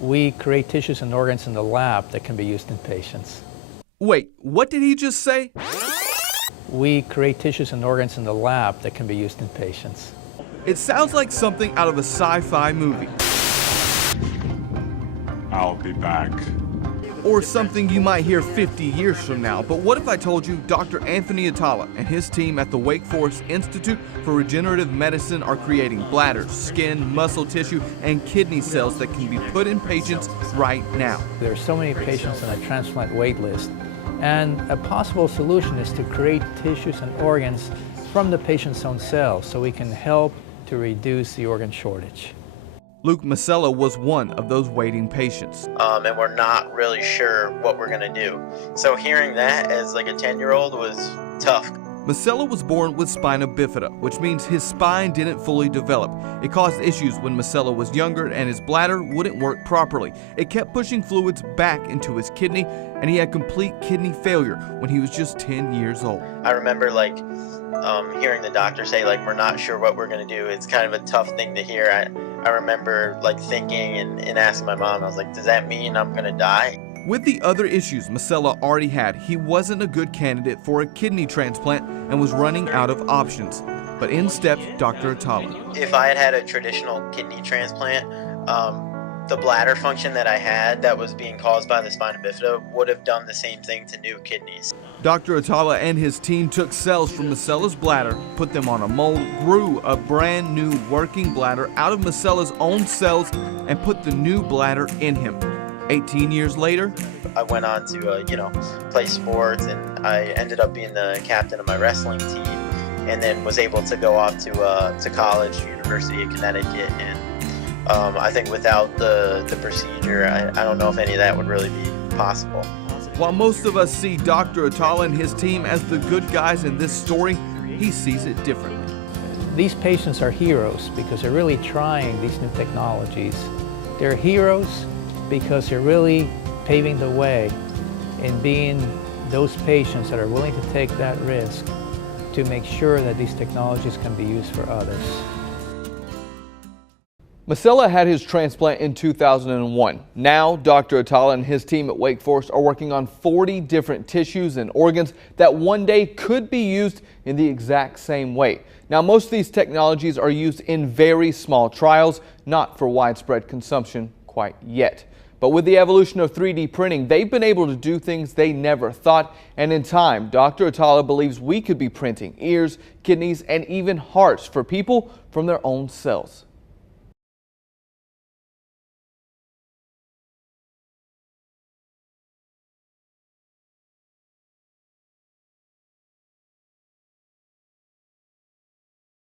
We create tissues and organs in the lab that can be used in patients. Wait, what did he just say? We create tissues and organs in the lab that can be used in patients. It sounds like something out of a sci-fi movie. I'll be back. Or something you might hear 50 years from now. But what if I told you Dr. Anthony Atala and his team at the Wake Forest Institute for Regenerative Medicine are creating bladders, skin, muscle tissue, and kidney cells that can be put in patients right now. There are so many patients on a transplant wait list, and a possible solution is to create tissues and organs from the patient's own cells so we can help to reduce the organ shortage. Luke Masella was one of those waiting patients. And we're not really sure what we're gonna do. So hearing that as like a 10-year-old was tough. Masella was born with spina bifida, which means his spine didn't fully develop. It caused issues when Masella was younger and his bladder wouldn't work properly. It kept pushing fluids back into his kidney, and he had complete kidney failure when he was just 10 years old. I remember hearing the doctor say we're not sure what we're gonna do. It's kind of a tough thing to hear. I remember thinking and asking my mom, I was like, does that mean I'm gonna die? With the other issues Masella already had, he wasn't a good candidate for a kidney transplant and was running out of options. But in stepped Dr. Atala. If I had had a traditional kidney transplant, the bladder function that I had that was being caused by the spina bifida would have done the same thing to new kidneys. Dr. Atala and his team took cells from Masella's bladder, put them on a mold, grew a brand new working bladder out of Masella's own cells, and put the new bladder in him. 18 years later, I went on to play sports, and I ended up being the captain of my wrestling team, and then was able to go off to college, University of Connecticut, and I think without the procedure, I don't know if any of that would really be possible. While most of us see Dr. Atala and his team as the good guys in this story, he sees it differently. These patients are heroes because they're really trying these new technologies. They're heroes because they're really paving the way in being those patients that are willing to take that risk to make sure that these technologies can be used for others. Masella had his transplant in 2001. Now, Dr. Atala and his team at Wake Forest are working on 40 different tissues and organs that one day could be used in the exact same way. Now, most of these technologies are used in very small trials, not for widespread consumption quite yet. But with the evolution of 3D printing, they've been able to do things they never thought. And in time, Dr. Atala believes we could be printing ears, kidneys, and even hearts for people from their own cells.